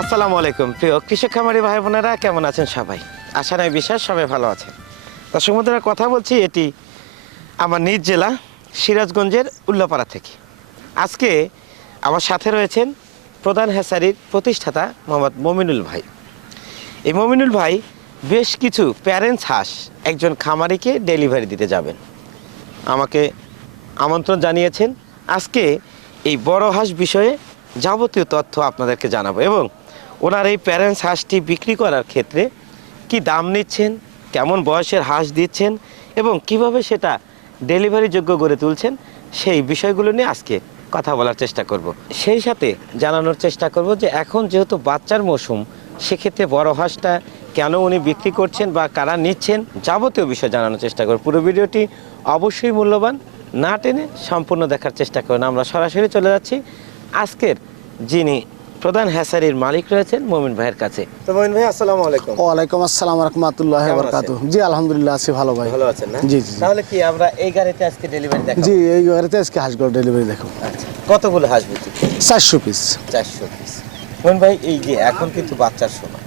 আসসালামু আলাইকুম। প্রিয় কৃষক খামারি ভাই বোনেরা, কেমন আছেন সবাই? আশা নয় বিশ্বাস, সবাই ভালো আছেন। দর্শক বন্ধুরা, কথা বলছি এটি আমার নিজ জেলা, সিরাজগঞ্জের উল্লাপাড়া থেকে। আজকে আমার সাথে রয়েছেন প্রধান হ্যাসারির প্রতিষ্ঠাতা মোহাম্মদ মমিনুল ভাই। এই মমিনুল ভাই বেশ কিছু প্যারেন্টস হাঁস একজন খামারিকে ডেলিভারি দিতে যাবেন। আমাকে আমন্ত্রণ জানিয়েছেন। আজকে এই বড় হাঁস বিষয়ে যাবতীয় তথ্য আপনাদেরকে জানাব এবং ওনার এই প্যারেন্টস হাঁসটি বিক্রি করার ক্ষেত্রে কি দাম নিচ্ছেন, কেমন বয়সের হাঁস দিচ্ছেন এবং কীভাবে সেটা ডেলিভারি যোগ্য গড়ে তুলছেন, সেই বিষয়গুলো নিয়ে আজকে কথা বলার চেষ্টা করব। সেই সাথে জানানোর চেষ্টা করব যে এখন যেহেতু বাচ্চার মৌসুম, সেক্ষেত্রে বড় হাঁসটা কেন উনি বিক্রি করছেন বা কারা নিচ্ছেন যাবতীয় বিষয় জানানোর চেষ্টা করব। পুরো ভিডিওটি অবশ্যই মূল্যবান, না টেনে সম্পূর্ণ দেখার চেষ্টা করুন। আমরা সরাসরি চলে যাচ্ছি আজকের যিনি প্রধান হ্যাসারির মালিক রয়েছেন মমিন ভাইয়ের কাছে। তো মমিন ভাই আসসালামু আলাইকুম। ওয়ালাইকুম আসসালাম রহমতুল্লাহ কেমন বরকাত আছেন? জি আলহামদুলিল্লাহ আছি ভালো ভাই। ভালো আছেন না? জি, জি। তাহলে কি আমরা এই গাড়িতে আজকে ডেলিভারি দেখাবো? জি এই গাড়িতে আজকে হাঁসগুলো ডেলিভারি দেখো আচ্ছা কতগুলো হাঁস বিক্রি চারশো পিস চারশো পিস মমিন ভাই এই যে এখন কিন্তু বাচ্চার সময়।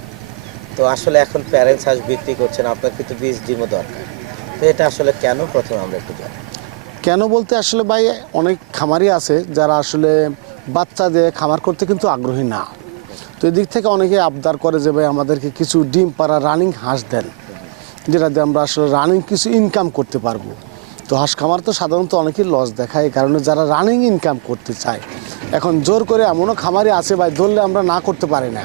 তো আসলে এখন প্যারেন্টস হাঁস বিক্রি করছেন আপনার কিন্তু বীজ ডিমও দরকার। তো এটা আসলে কেন প্রথমে আমরা একটু জানি কেন বলতে আসলে ভাই অনেক খামারি আছে যারা আসলে বাচ্চা দিয়ে খামার করতে কিন্তু আগ্রহী না। তো এদিক থেকে অনেকে আবদার করে যে, ভাই, আমাদেরকে কিছু ডিম পাড়া রানিং হাঁস দেন, যেটা দিয়ে আমরা আসলে রানিং কিছু ইনকাম করতে পারব। তো হাঁস খামার তো সাধারণত অনেকেই লস দেখায়, এই কারণে যারা রানিং ইনকাম করতে চায়, এখন জোর করে এমনও খামারি আছে, ভাই, ধরলে আমরা না করতে পারি না।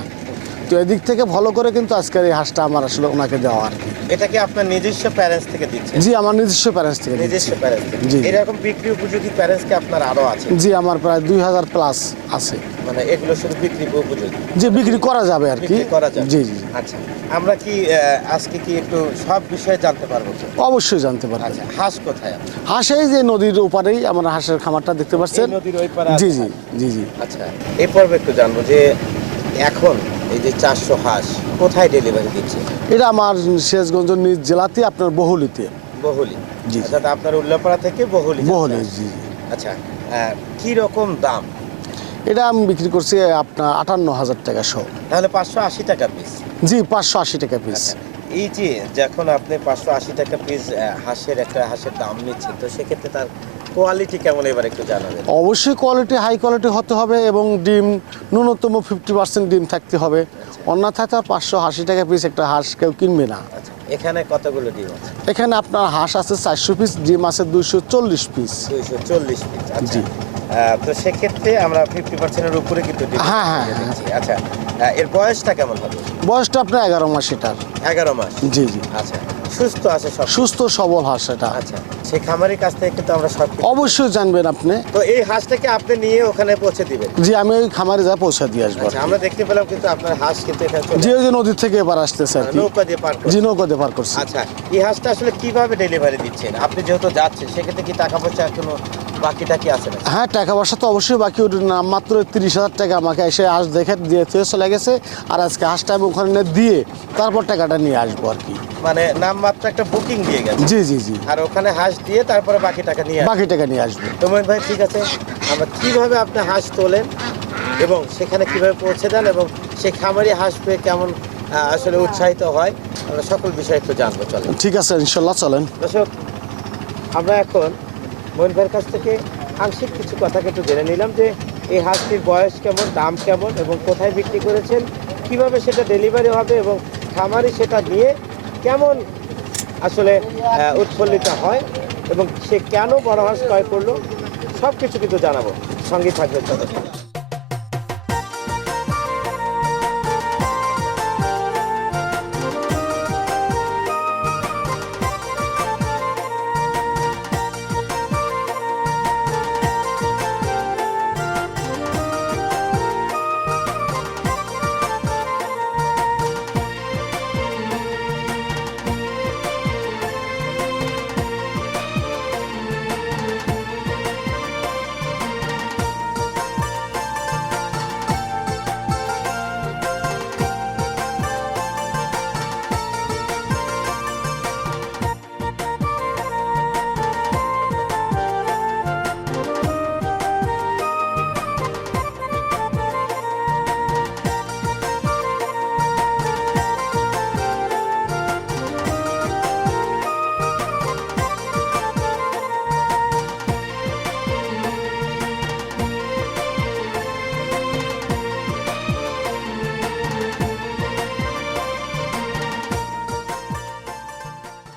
তো এদিক থেকে ভালো করে কিন্তু আজকের এই হাঁসটা আমার আসলে ওনাকে দেওয়া আর কি। এটা কি আপনার নিজস্ব প্যারেন্টস থেকে দিচ্ছেন? জি আমার নিজস্ব প্যারেন্টস থেকে নিজস্ব প্যারেন্টস জি। এরকম বিক্রি উপযোগী প্যারেন্টস কি আপনার আরও আছে? জি আমার প্রায় দুই হাজার প্লাস আছে। মানে এগুলো শুধু বিক্রি উপযোগী? যে বিক্রি করা যাবে আর কি। করা যাবে। জি জি জি। আচ্ছা আমরা কি আজকে কি একটু সব বিষয়ে জানতে পারব? অবশ্যই জানতে পারব। আচ্ছা হাঁস কোথায়? হাঁস এই যে নদীর ওপারেই আমার হাঁসের খামারটা দেখতে পাচ্ছেন। নদীর ওই পারে জি জি জি জি। আচ্ছা এই পর্বে একটু জানব যে এখন এই যে চারশো হাঁস কোথায় ডেলিভারি দিচ্ছে? এটা আমার শেষগঞ্জ নিজ জেলাতে আপনার বহুলিতে। বহুলি। জি। অর্থাৎ আপনার উল্লাপাড়া থেকে বহুলি। বহুলি জি। আচ্ছা কি রকম দাম? এটা আমি বিক্রি করছি আপনার আটান্ন হাজার টাকা সহ তাহলে পাঁচশো আশি টাকা পিস জি পাঁচশো আশি টাকা পিস এই যে যখন আপনি পাঁচশো আশি টাকা পিস হাঁসের একটা হাঁসের দাম নিচ্ছেন তো সেক্ষেত্রে তার কোয়ালিটি কেমন এবার একটু জানাবেন? অবশ্যই কোয়ালিটি হাই কোয়ালিটি হতে হবে এবং ডিম ন্যূনতম ফিফটি পার্সেন্ট ডিম থাকতে হবে। অন্যথায় তো পাঁচশো আশি টাকা পিস একটা হাঁস কেউ কিনবে না। আচ্ছা এখানে কতগুলো ডিম আছে? এখানে আপনার হাঁস আছে চারশো পিস ডিম আছে দুইশো চল্লিশ পিস দুইশো চল্লিশ পিস আচ্ছা। জি। তো সেক্ষেত্রে আমরা ফিফটি পার্সেন্টের উপরে কিন্তু হ্যাঁ, হ্যাঁ, হ্যাঁ। আচ্ছা এর বয়সটা কেমন হবে? বয়সটা আপনার এগারো মাস এটার। এগারো মাস? জি জি। আচ্ছা সুস্থ আছে সব? সুস্থ সবল হাঁস এটা। আচ্ছা সেই খামারের কাছ থেকে কিন্তু আমরা সব অবশ্যই জানবেন আপনি। তো এই হাঁসটাকে আপনি নিয়ে ওখানে পৌঁছে দিবেন? জি আমি ওই খামারে যা পৌঁছা দিয়ে আসব আচ্ছা। আমরা দেখতে পেলাম কিন্তু আপনার হাঁস কিন্তু এখানে জি ওই যে নদীর থেকে এবার আসতেছে আর নৌকা দিয়ে পার জি করছে। নৌকাতে পার করছি। আচ্ছা এই হাঁসটা আসলে কীভাবে ডেলিভারি দিচ্ছেন? আপনি যেহেতু যাচ্ছেন সেক্ষেত্রে কি টাকা পয়সা কোনো বাকিটা কি আছে হ্যাঁ টাকা পয়সা তো অবশ্যই বাকি। না মাত্র তিরিশ হাজার টাকা আমাকে এসে হাঁস দেখে দিয়ে থেকে চলে গেছে। আর আজকে হাঁসটা আমি ওখানে দিয়ে তারপর টাকাটা নিয়ে আসব আর কি। মানে নামমাত্র একটা বুকিং দিয়ে গেছে। জি জি জি। আর ওখানে হাঁস দিয়ে তারপরে বাকি টাকা নিয়ে। বাকি টাকা নিয়ে আসব। তোমার ভাই ঠিক আছে। আমরা কীভাবে আপনি হাঁস তোলেন এবং সেখানে কীভাবে পৌঁছে দেন এবং সেই খামারি হাঁস পেয়ে কেমন আসলে উৎসাহিত হয় আমরা সকল বিষয় একটু জানব চলেন। ঠিক আছে ইনশাল্লাহ চলেন। দর্শক আমরা এখন মহিন ভাইয়ের কাছ থেকে আংশিক কিছু কথাকে একটু জেনে নিলাম যে এই হাঁসটির বয়স কেমন, দাম কেমন এবং কোথায় বিক্রি করেছেন, কীভাবে সেটা ডেলিভারি হবে এবং খামারি সেটা নিয়ে কেমন আসলে উৎফুল্লিত হয় এবং সে কেন বড় হাঁস ক্রয় করল সব কিছু কিন্তু জানাব। সঙ্গে থাকবে চলো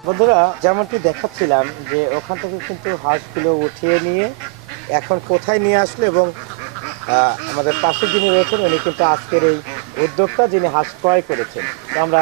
বন্ধুরা যেমনটি দেখাচ্ছিলাম যে ওখান থেকে কিন্তু হাঁসগুলো উঠিয়ে নিয়ে এখন কোথায় নিয়ে আসলো এবং আমাদের পাশে যিনি রয়েছেন উনি কিন্তু আজকের এই উদ্যোক্তা যিনি হাঁস ক্রয় করেছেন। তো আমরা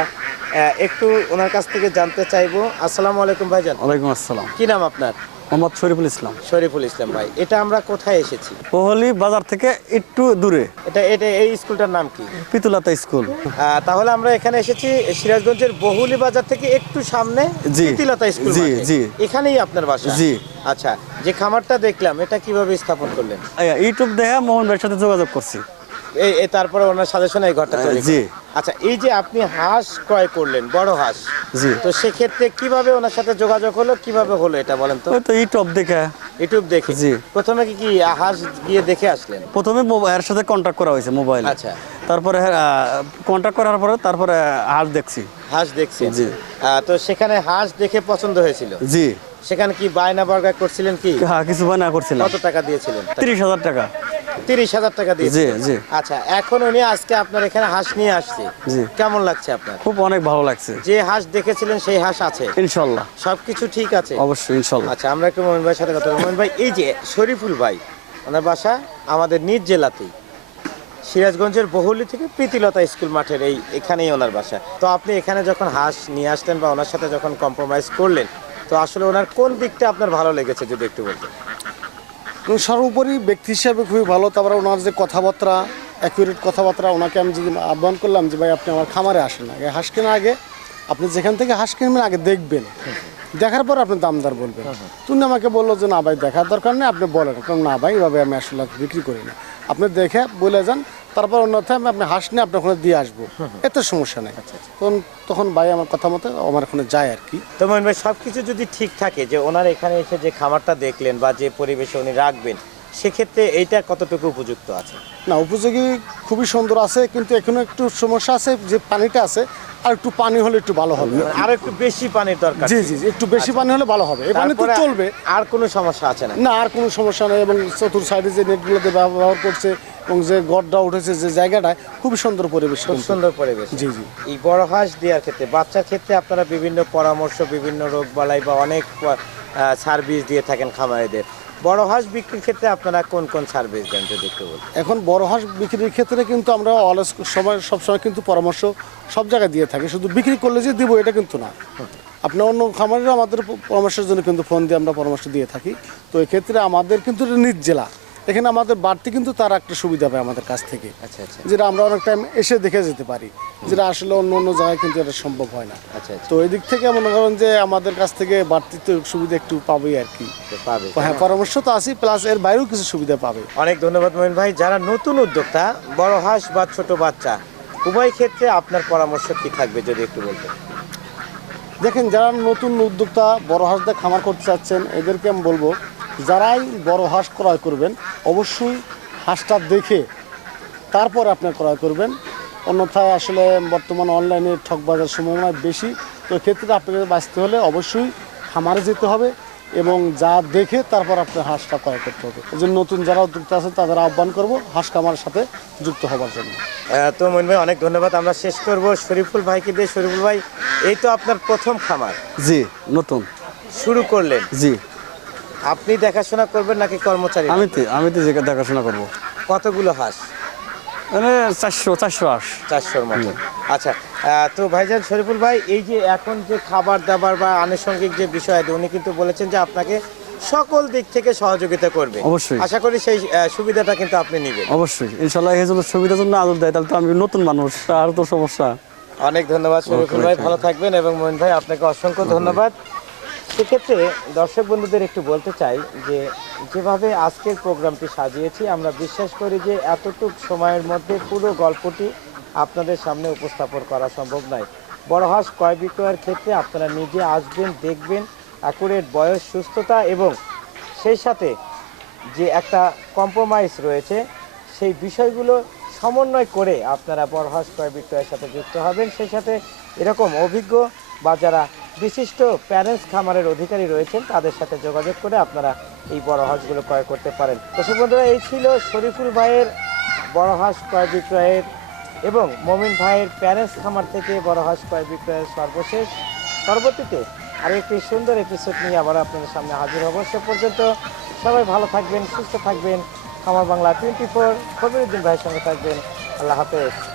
একটু ওনার কাছ থেকে জানতে চাইব। আসসালামু আলাইকুম ভাইজান। ওয়ালাইকুম আসসালাম। কি নাম আপনার? মোহাম্মদ শরীফুল ইসলাম। শরীফুল ইসলাম ভাই এটা আমরা কোথায় এসেছি? কোহলি বাজার থেকে একটু দূরে। এটা এটা এই স্কুলটার নাম কি? পিতুলাতা স্কুল। আহ, তাহলে আমরা এখানে এসেছি সিরাজগঞ্জের বহুলি বাজার থেকে একটু সামনে জি, তিতিলতা স্কুল জি, মাঠে। জি। এখানেই আপনার বাসা? জি। আচ্ছা যে খামারটা দেখলাম এটা কীভাবে স্থাপন করলেন? এই, ইউটিউব দেখে মোহন ভাইয়ের সাথে যোগাযোগ করছি। এই এই তারপরে ওনার সাজেশনে এই ঘরটা তৈরি জি। আচ্ছা এই যে আপনি হাঁস ক্রয় করলেন বড় হাঁস জি। তো সেক্ষেত্রে কীভাবে ওনার সাথে যোগাযোগ হলো কীভাবে হলো এটা বলেন তো? তো ইউটিউব দেখে। ইউটিউব দেখে? জি। প্রথমে কি কি হাঁস গিয়ে দেখে আসলেন? প্রথমে মোবাইলের সাথে কন্ট্যাক্ট করা হয়েছে মোবাইল আচ্ছা। তারপরে কন্ট্যাক্ট করার পরে তারপরে হাঁস দেখছি। হাঁস দেখছি জি। তো সেখানে হাঁস দেখে পছন্দ হয়েছিল? জি। সেখানে কি বায়না বর্গা করছিলেন কি? হ্যাঁ কিছু বানা করছিলেন কত টাকা দিয়েছিলেন? তিরিশ হাজার টাকা। তিরিশ হাজার টাকা জি জি। আচ্ছা এখন উনি আজকে আপনার এখানে হাঁস নিয়ে আসছে। জি। কেমন লাগছে আপনার? খুব অনেক ভালো লাগছে। যে হাঁস দেখেছিলেন সেই হাঁস আছে। ইনশাল্লাহ। সবকিছু ঠিক আছে? অবশ্যই ইনশাল্লাহ। আচ্ছা আমরা একটু মোমিন ভাইয়ের সাথে কথা মোমিন ভাই এই যে শরীফুল ভাই ওনার বাসা আমাদের নিজ জেলাতেই। সিরাজগঞ্জের বহুলি থেকে প্রীতিলতা স্কুল মাঠের এই এখানেই ওনার বাসা। তো আপনি এখানে যখন হাঁস নিয়ে আসলেন বা ওনার সাথে যখন কম্প্রোমাইজ করলেন তো আসলে ওনার কোন দিকটা আপনার ভালো লেগেছে যদি একটু বলতেন? এবং সর্বোপরি ব্যক্তি হিসাবে খুবই ভালো। তারপরে ওনার যে কথাবার্তা অ্যাকুরেট কথাবার্তা, ওনাকে আমি যদি আহ্বান করলাম যে, ভাই, আপনি আমার খামারে আসেন আগে। হাঁস আগে আপনি যেখান থেকে হাঁস কিনবেন আগে দেখবেন। দেখার পর আপনি দামদার বলবেন। তুমি আমাকে বলল যে না ভাই দেখার দরকার নেই। আপনি বলেন। কারণ না ভাই এভাবে আমি আসলে বিক্রি করি না। আপনি দেখে বলে যান। তারপর অন্যথায় আমি আপনি হাঁস নিয়ে আপনার ওখানে দিয়ে আসব। এতে সমস্যা নেই। তখন তখন ভাই আমার কথা মতো আমার ওখানে যায় আর কি। তো ভাই সব কিছু যদি ঠিক থাকে যে ওনার এখানে এসে যে খামারটা দেখলেন বা যে পরিবেশে উনি রাখবেন সেক্ষেত্রে এইটা কতটুকু উপযুক্ত আছে? না উপযোগী খুবই সুন্দর আছে কিন্তু এখনও একটু সমস্যা আছে যে পানিটা আছে আর একটু পানি হলে একটু ভালো হবে। আর একটু বেশি পানির দরকার জি জি একটু বেশি পানি হলে ভালো হবে এই পানি তো চলবে। আর কোনো সমস্যা আছে না না আর কোনো সমস্যা নেই এবং চতুর সাইডে যে নেটগুলোতে ব্যবহার করছে এবং যে গড়টা উঠেছে যে জায়গাটায় খুবই সুন্দর পরিবেশ খুব সুন্দর পরিবেশ। জি জি। এই বড় হাঁস দেওয়ার ক্ষেত্রে বাচ্চার ক্ষেত্রে আপনারা বিভিন্ন পরামর্শ বিভিন্ন রোগ বালাই বা অনেক সার্ভিস দিয়ে থাকেন খামারিদের। বড় হাঁস বিক্রির ক্ষেত্রে আপনারা কোন কোন সার্ভিস দেন, যদি একটু বলুন এখন বড় হাঁস বিক্রির ক্ষেত্রে কিন্তু আমরা অলস সময় সবসময় কিন্তু পরামর্শ সব জায়গায় দিয়ে থাকি। শুধু বিক্রি করলে যে দিব, এটা কিন্তু না। আপনার অন্য খামারেরও আমাদের পরামর্শের জন্য কিন্তু ফোন দিয়ে আমরা পরামর্শ দিয়ে থাকি। তো এক্ষেত্রে আমাদের কিন্তু নিজ জেলা। এখানে আমাদের বাড়তি কিন্তু তার একটা সুবিধা পায় আমাদের কাছ থেকে। আচ্ছা আচ্ছা। যেটা আমরা অনেক টাইম এসে দেখে যেতে পারি। যেটা আসলে অন্য অন্য জায়গায় কিন্তু এটা সম্ভব হয় না। আচ্ছা আচ্ছা। তো এই দিক থেকে মনে করেন যে আমাদের কাছ থেকে বাড়তি তো সুবিধা একটু পাবেই আর কি। পাবে হ্যাঁ পরামর্শ তো আছি প্লাস এর বাইরেও কিছু সুবিধা পাবে। অনেক ধন্যবাদ মহিন ভাই। যারা নতুন উদ্যোক্তা বড় হাঁস বা ছোট বাচ্চা উভয় ক্ষেত্রে আপনার পরামর্শ কি থাকবে যদি একটু বলতেন? দেখেন যারা নতুন উদ্যোক্তা বড় হাঁস দিয়ে খামার করতে চাচ্ছেন এদেরকে আমি বলব যারাই বড় হাঁস ক্রয় করবেন অবশ্যই হাঁসটা দেখে তারপর আপনি ক্রয় করবেন। অন্যথায় আসলে বর্তমান অনলাইনে ঠকবাজার সম্ভাবনা বেশি। তো এক্ষেত্রে আপনাকে বাঁচতে হলে অবশ্যই খামারে যেতে হবে এবং যা দেখে তারপর আপনার হাঁসটা ক্রয় করতে হবে। এই জন্য নতুন যারা উদ্যোক্তা আছে তাদের আহ্বান করব হাঁস খামারের সাথে যুক্ত হবার জন্য। তো মহিন ভাই অনেক ধন্যবাদ। আমরা শেষ করব শরীফুল ভাইকে দিয়ে। শরীফুল ভাই এই তো আপনার প্রথম খামার। জি নতুন। শুরু করলেন। জি। আপনি দেখাশোনা করবেন নাকি কর্মচারী আমি তো আমি তো দেখাশোনা করব। কতগুলো হাঁস? মানে চারশো চারশো আস চারশোর মতো। আচ্ছা তো ভাইজান শরীফুল ভাই এই যে এখন যে খাবার দাবার বা আনুষঙ্গিক যে বিষয় আছে, উনি কিন্তু বলেছেন যে আপনাকে সকল দিক থেকে সহযোগিতা করবে। অবশ্যই। আশা করি সেই সুবিধাটা কিন্তু আপনি নেবেন। অবশ্যই। ইনশাল্লাহ এই জন্য সুবিধার জন্য আদর দেয়। তাহলে তো আমি নতুন মানুষ আর তো সমস্যা। অনেক ধন্যবাদ শরীফুল ভাই ভালো থাকবেন। এবং মোহন ভাই আপনাকে অসংখ্য ধন্যবাদ। সেক্ষেত্রে দর্শক বন্ধুদের একটু বলতে চাই যে, যেভাবে আজকের প্রোগ্রামটি সাজিয়েছি, আমরা বিশ্বাস করি যে এতটুক সময়ের মধ্যে পুরো গল্পটি আপনাদের সামনে উপস্থাপন করা সম্ভব নয়। বড় হাঁস ক্রয় বিক্রয়ের ক্ষেত্রে আপনারা নিজে আসবেন, দেখবেন অ্যাকুরেট বয়স, সুস্থতা এবং সেই সাথে যে একটা কম্প্রোমাইজ রয়েছে, সেই বিষয়গুলো সমন্বয় করে আপনারা বড় হাঁস ক্রয় বিক্রয়ের সাথে যুক্ত হবেন। সেই সাথে এরকম অভিজ্ঞ বা যারা বিশিষ্ট প্যারেন্টস খামারের অধিকারী রয়েছেন, তাদের সাথে যোগাযোগ করে আপনারা এই বড় হাঁসগুলো ক্রয় করতে পারেন। দর্শক বন্ধুরা, এই ছিল শরীফুল ভাইয়ের বড় হাঁস ক্রয় বিক্রয়ের এবং মমিন ভাইয়ের প্যারেন্টস খামার থেকে বড় হাঁস ক্রয় বিক্রয়ের সর্বশেষ পরবর্তীতে আর একটি সুন্দর এপিসোড নিয়ে আবার আপনাদের সামনে হাজির হব। সে পর্যন্ত সবাই ভালো থাকবেন, সুস্থ থাকবেন। আমার বাংলা টোয়েন্টি ফোর খবরুদ্দিন ভাইয়ের সঙ্গে থাকবেন। আল্লাহ হাফেজ।